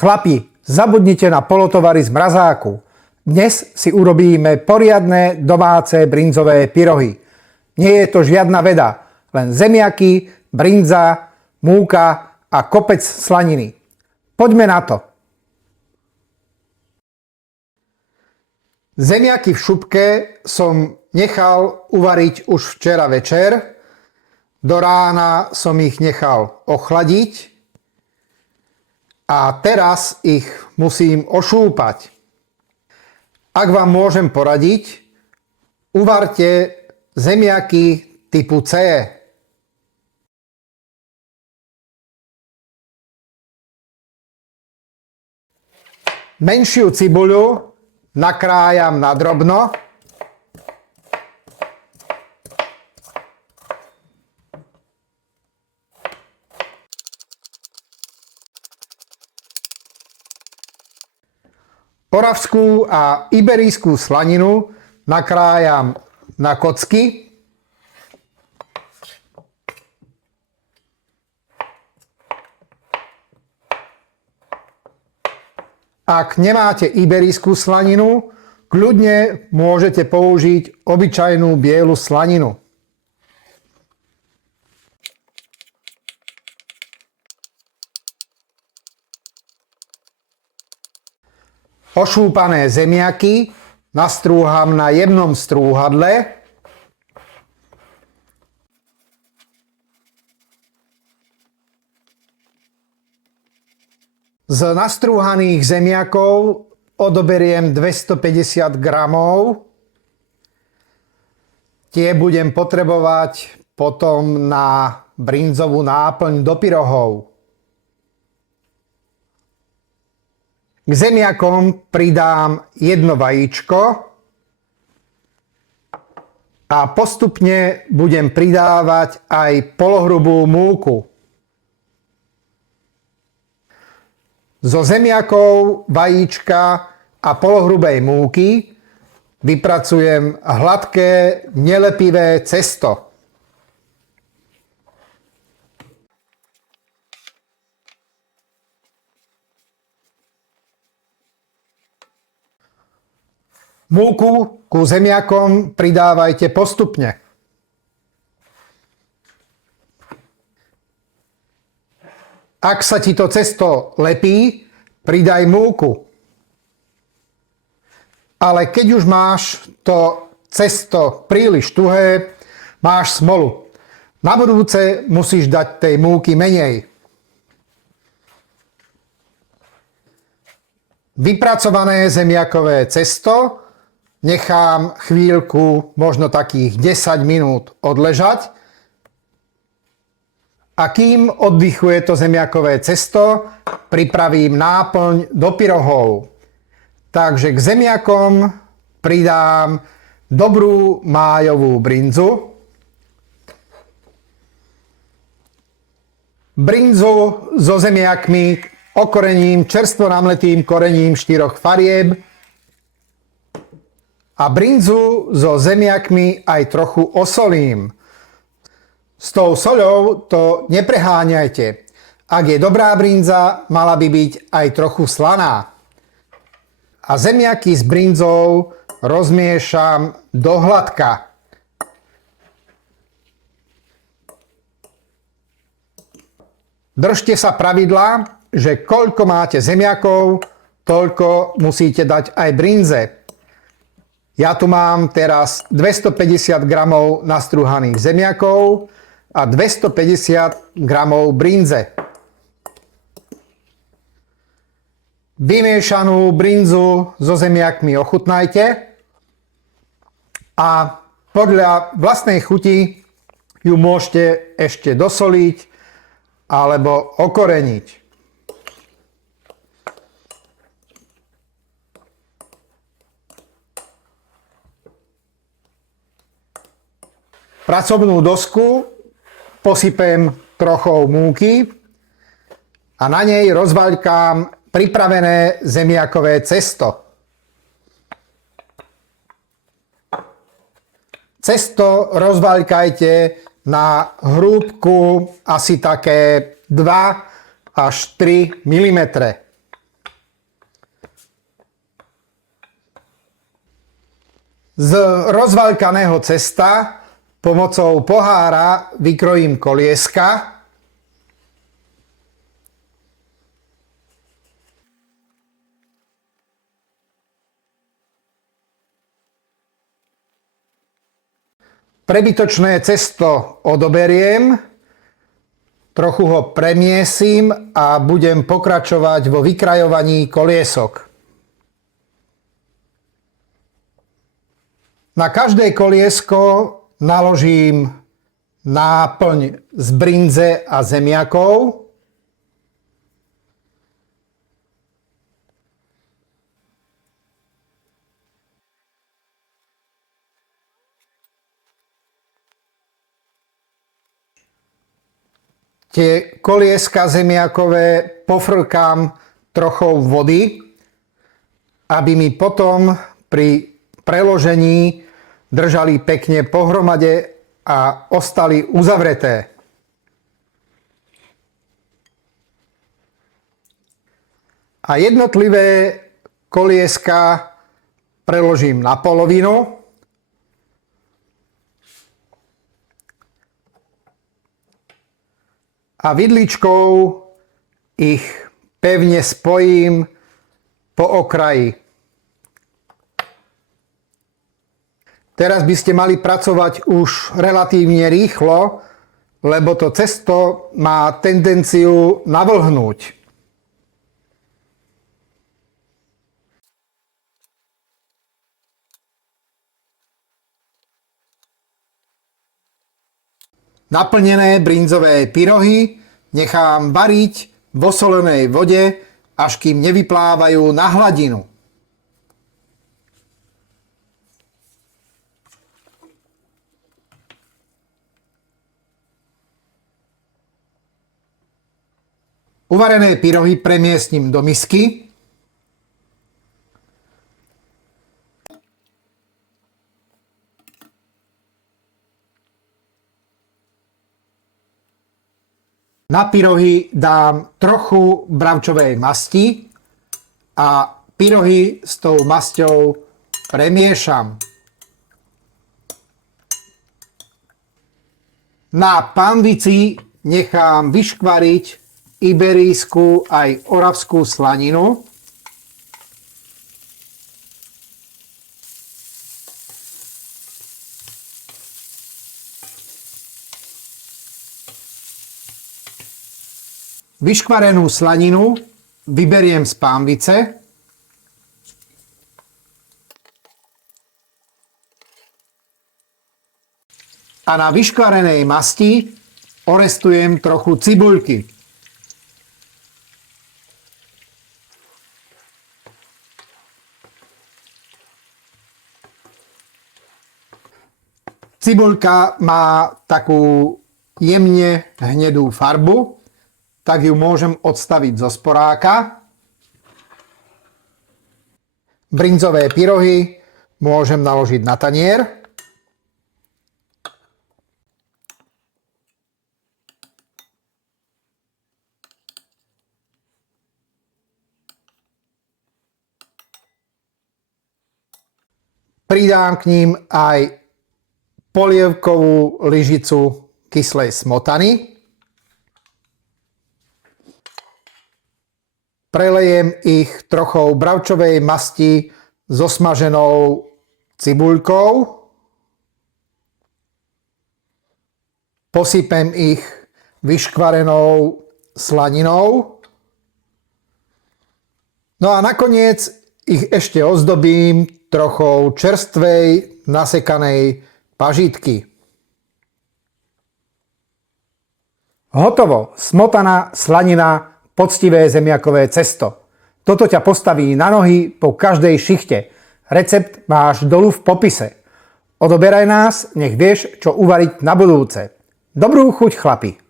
Chlapi, zabudnite na polotovary z mrazáku. Dnes si urobíme poriadne domáce brinzové pyrohy. Nie je to žiadna veda, len zemiaky, brinza, múka a kopec slaniny. Poďme na to. Zemiaky v šupke som nechal uvariť už včera večer. Do rána som ich nechal ochladiť. A teraz ich musím ošúpať. Ak vám môžem poradiť, uvarte zemiaky typu C. Menšiu cibuľu nakrájam na drobno. Oravskú a iberijskú slaninu nakrájam na kocky. Ak nemáte iberijskú slaninu, kľudne môžete použiť obyčajnú bielu slaninu. Ošúpané zemiaky nastrúham na jemnom strúhadle. Z nastrúhaných zemiakov odoberiem 250 gramov. Tie budem potrebovať potom na brinzovú náplň do pyrohov. K zemiakom pridám jedno vajíčko a postupne budem pridávať aj polohrubú múku. Zo zemiakov, vajíčka a polohrubej múky vypracujem hladké, nelepivé cesto. Múku ku zemiakom pridávajte postupne. Ak sa ti to cesto lepí, pridaj múku. Ale keď už máš to cesto príliš tuhé, máš smolu. Na budúce musíš dať tej múky menej. Vypracované zemiakové cesto nechám chvíľku, možno takých 10 minút odležať. A kým oddychuje to zemiakové cesto, pripravím náplň do pyrohov. Takže k zemiakom pridám dobrú májovú brinzu. Brinzu so zemiakmi okorením čerstvo namletým korením 4 farieb. A brinzu so zemiakmi aj trochu osolím. S tou soľou to nepreháňajte. Ak je dobrá brinza, mala by byť aj trochu slaná. A zemiaky s brinzou rozmiešam do hladka. Držte sa pravidla, že koľko máte zemiakov, toľko musíte dať aj brinze. Ja tu mám teraz 250 gramov nastrúhaných zemiakov a 250 gramov brinze. Vymiešanú brinzu so zemiakmi ochutnajte a podľa vlastnej chuti ju môžete ešte dosoliť alebo okoreniť. Pracovnú dosku posypem trochou múky a na nej rozvaľkám pripravené zemiakové cesto. Cesto rozvaľkajte na hrúbku asi také 2 až 3 mm. Z rozvaľkaného cesta pomocou pohára vykrojím kolieska. Prebytočné cesto odoberiem, trochu ho premiesím a budem pokračovať vo vykrajovaní koliesok. Na každé koliesko naložím náplň z brindze a zemiakov. Tie kolieska zemiakové pofrkám trochou vody, aby mi potom pri preložení držali pekne pohromade a ostali uzavreté. A jednotlivé kolieska preložím na polovinu. A vidličkou ich pevne spojím po okraji. Teraz by ste mali pracovať už relatívne rýchlo, lebo to cesto má tendenciu navlhnúť. Naplnené brinzové pyrohy nechám variť v osolenej vode, až kým nevyplávajú na hladinu. Uvarené pyrohy premiestním do misky. Na pyrohy dám trochu bravčovej masti a pyrohy s tou masťou premiešam. Na pánvici nechám vyškvariť iberijskú aj oravskú slaninu. Vyškvarenú slaninu vyberiem z pánvice. A na vyškvarenej masti orestujem trochu cibuľky. Cibuľka má takú jemne hnedú farbu, tak ju môžem odstaviť zo sporáka. Brinzové pyrohy môžem naložiť na tanier. Pridám k ním aj polievkovú lyžicu kyslej smotany. Prelejem ich trochou bravčovej masti so smaženou cibuľkou. Posypem ich vyškvarenou slaninou. No a nakoniec ich ešte ozdobím trochou čerstvej nasekanej pažitky. Hotovo! Smotana, slanina, poctivé zemiakové cesto. Toto ťa postaví na nohy po každej šichte. Recept máš dolu v popise. Odoberaj nás, nech vieš, čo uvariť na budúce. Dobrú chuť, chlapi!